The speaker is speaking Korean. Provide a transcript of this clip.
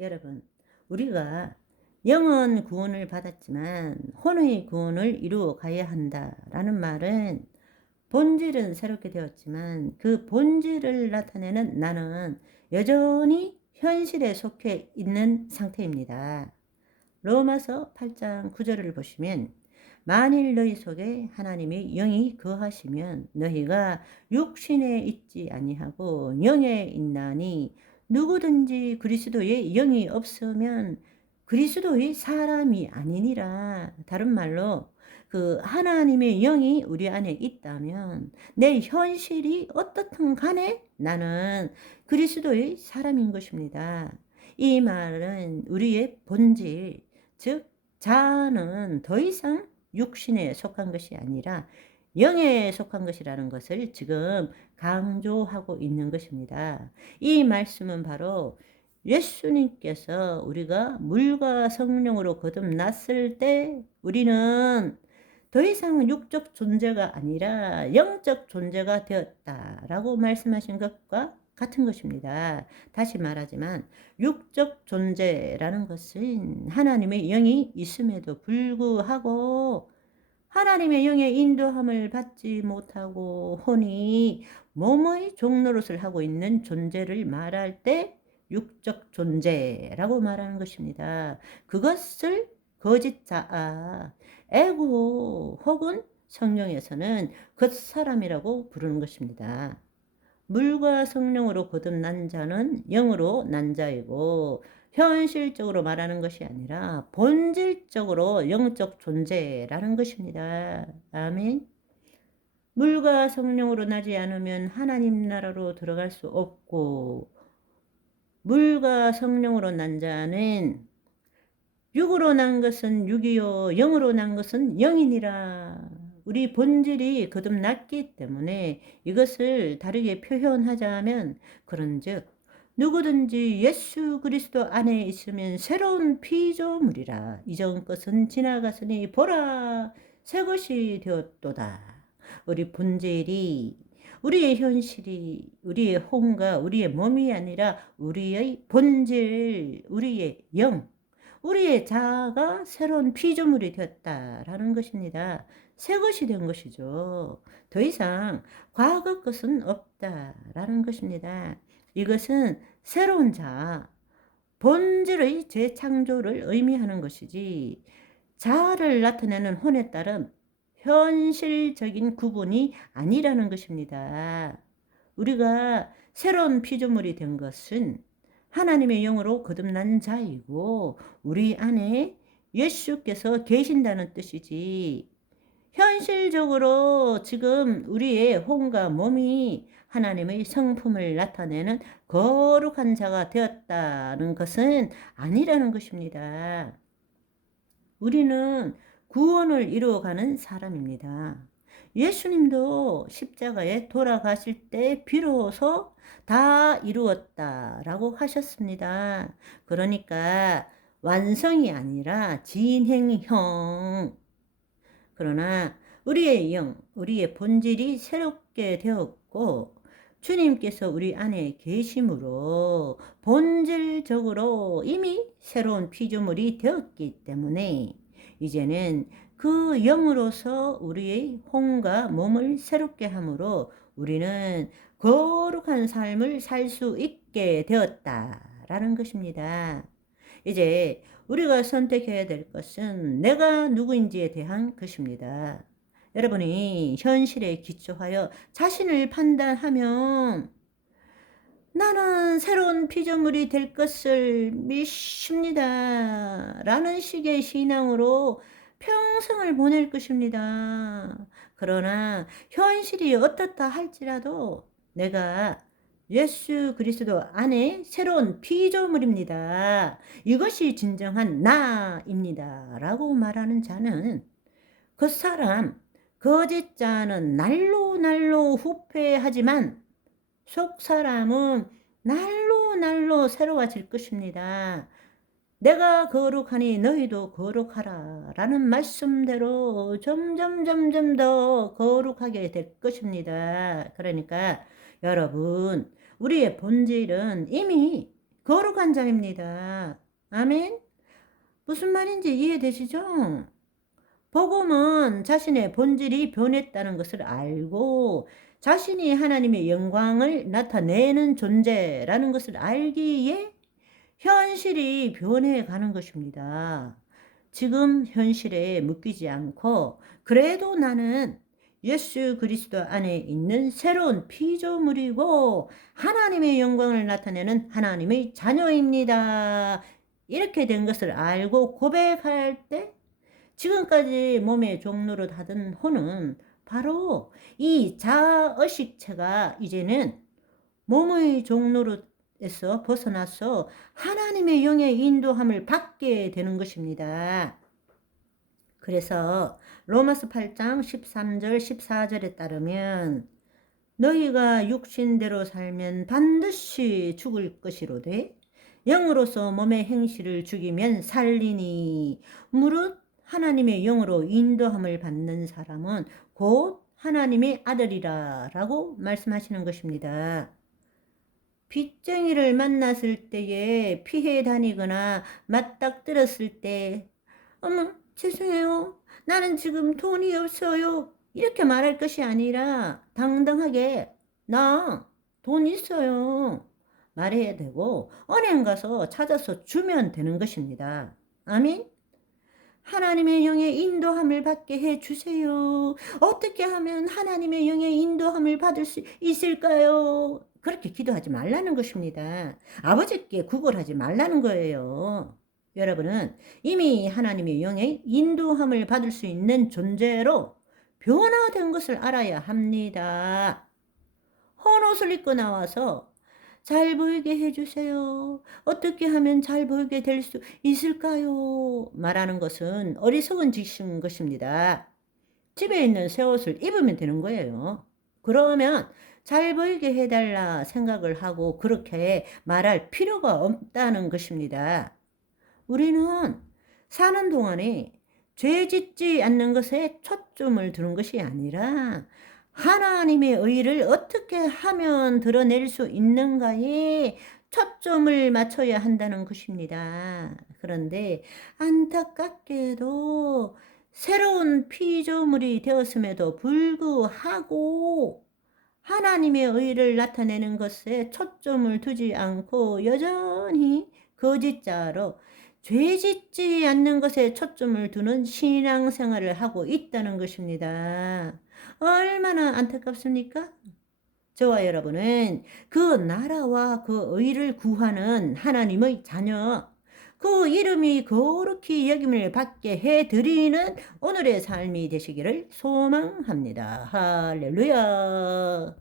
여러분, 우리가 영은 구원을 받았지만 혼의 구원을 이루어 가야 한다라는 말은 본질은 새롭게 되었지만 그 본질을 나타내는 나는 여전히 현실에 속해 있는 상태입니다. 로마서 8장 9절을 보시면 만일 너희 속에 하나님의 영이 거하시면 너희가 육신에 있지 아니하고 영에 있나니 누구든지 그리스도의 영이 없으면 그리스도의 사람이 아니니라. 다른 말로 그 하나님의 영이 우리 안에 있다면 내 현실이 어떻든 간에 나는 그리스도의 사람인 것입니다. 이 말은 우리의 본질, 즉 자아는 더 이상 육신에 속한 것이 아니라 영에 속한 것이라는 것을 지금 강조하고 있는 것입니다. 이 말씀은 바로 예수님께서 우리가 물과 성령으로 거듭났을 때 우리는 더 이상 육적 존재가 아니라 영적 존재가 되었다라고 말씀하신 것과 같은 것입니다. 다시 말하지만 육적 존재라는 것은 하나님의 영이 있음에도 불구하고 하나님의 영의 인도함을 받지 못하고 혼이 몸의 종노릇을 하고 있는 존재를 말할 때 육적 존재라고 말하는 것입니다. 그것을 거짓 자아, 에고 혹은 성령에서는 겉사람이라고 부르는 것입니다. 물과 성령으로 거듭난 자는 영으로 난 자이고 현실적으로 말하는 것이 아니라 본질적으로 영적 존재라는 것입니다. 아멘. 물과 성령으로 나지 않으면 하나님 나라로 들어갈 수 없고 물과 성령으로 난 자는 육으로 난 것은 육이요 영으로 난 것은 영이니라. 우리 본질이 거듭났기 때문에 이것을 다르게 표현하자면 그런즉 누구든지 예수 그리스도 안에 있으면 새로운 피조물이라. 이전 것은 지나갔으니 보라 새 것이 되었도다. 우리 본질이 우리의 현실이 우리의 혼과 우리의 몸이 아니라 우리의 본질, 우리의 영, 우리의 자아가 새로운 피조물이 되었다라는 것입니다. 새 것이 된 것이죠. 더 이상 과거 것은 없다라는 것입니다. 이것은 새로운 자아, 본질의 재창조를 의미하는 것이지 자아를 나타내는 혼에 따른 현실적인 구분이 아니라는 것입니다. 우리가 새로운 피조물이 된 것은 하나님의 영으로 거듭난 자이고 우리 안에 예수께서 계신다는 뜻이지 현실적으로 지금 우리의 혼과 몸이 하나님의 성품을 나타내는 거룩한 자가 되었다는 것은 아니라는 것입니다. 우리는 구원을 이루어가는 사람입니다. 예수님도 십자가에 돌아가실 때 비로소 다 이루었다라고 하셨습니다. 그러니까 완성이 아니라 진행형. 그러나 우리의 영, 우리의 본질이 새롭게 되었고 주님께서 우리 안에 계심으로 본질적으로 이미 새로운 피조물이 되었기 때문에 이제는 그 영으로서 우리의 혼과 몸을 새롭게 함으로 우리는 거룩한 삶을 살 수 있게 되었다라는 것입니다. 이제 우리가 선택해야 될 것은 내가 누구인지에 대한 것입니다. 여러분이 현실에 기초하여 자신을 판단하면 나는 새로운 피조물이 될 것을 믿습니다. 라는 식의 신앙으로 평생을 보낼 것입니다. 그러나 현실이 어떻다 할지라도 내가 예수 그리스도 안에 새로운 피조물입니다. 이것이 진정한 나입니다. 라고 말하는 자는 그 사람, 거짓 자는 날로 후패하지만 속 사람은 날로 새로워질 것입니다. 내가 거룩하니 너희도 거룩하라 라는 말씀대로 점점 더 거룩하게 될 것입니다. 그러니까 여러분, 우리의 본질은 이미 거룩한 자입니다. 아멘. 무슨 말인지 이해되시죠? 복음은 자신의 본질이 변했다는 것을 알고 자신이 하나님의 영광을 나타내는 존재라는 것을 알기에 현실이 변해가는 것입니다. 지금 현실에 묶이지 않고 그래도 나는 예수 그리스도 안에 있는 새로운 피조물이고 하나님의 영광을 나타내는 하나님의 자녀입니다. 이렇게 된 것을 알고 고백할 때 지금까지 몸의 종로로 하던 혼은 바로 이 자아의식체가 이제는 몸의 종로로에서 벗어나서 하나님의 영의 인도함을 받게 되는 것입니다. 그래서 로마서 8장 13절 14절에 따르면 너희가 육신대로 살면 반드시 죽을 것이로되 영으로서 몸의 행실을 죽이면 살리니 무릇 하나님의 영으로 인도함을 받는 사람은 곧 하나님의 아들이라 라고 말씀하시는 것입니다. 빚쟁이를 만났을 때에 피해 다니거나 맞닥뜨렸을 때 어머 죄송해요. 나는 지금 돈이 없어요. 이렇게 말할 것이 아니라 당당하게 나 돈 있어요. 말해야 되고 은행 가서 찾아서 주면 되는 것입니다. 아멘. 하나님의 영의 인도함을 받게 해주세요. 어떻게 하면 하나님의 영의 인도함을 받을 수 있을까요? 그렇게 기도하지 말라는 것입니다. 아버지께 구걸하지 말라는 거예요. 여러분은 이미 하나님의 영의 인도함을 받을 수 있는 존재로 변화된 것을 알아야 합니다. 헌옷을 입고 나와서 잘 보이게 해주세요. 어떻게 하면 잘 보이게 될 수 있을까요? 말하는 것은 어리석은 짓인 것입니다. 집에 있는 새 옷을 입으면 되는 거예요. 그러면 잘 보이게 해달라 생각을 하고 그렇게 말할 필요가 없다는 것입니다. 우리는 사는 동안에 죄 짓지 않는 것에 초점을 두는 것이 아니라 하나님의 의를 어떻게 하면 드러낼 수 있는가에 초점을 맞춰야 한다는 것입니다. 그런데 안타깝게도 새로운 피조물이 되었음에도 불구하고 하나님의 의를 나타내는 것에 초점을 두지 않고 여전히 거짓자로 죄 짓지 않는 것에 초점을 두는 신앙생활을 하고 있다는 것입니다. 얼마나 안타깝습니까? 저와 여러분은 그 나라와 그 의를 구하는 하나님의 자녀, 그 이름이 거룩히 여김을 받게 해드리는 오늘의 삶이 되시기를 소망합니다. 할렐루야.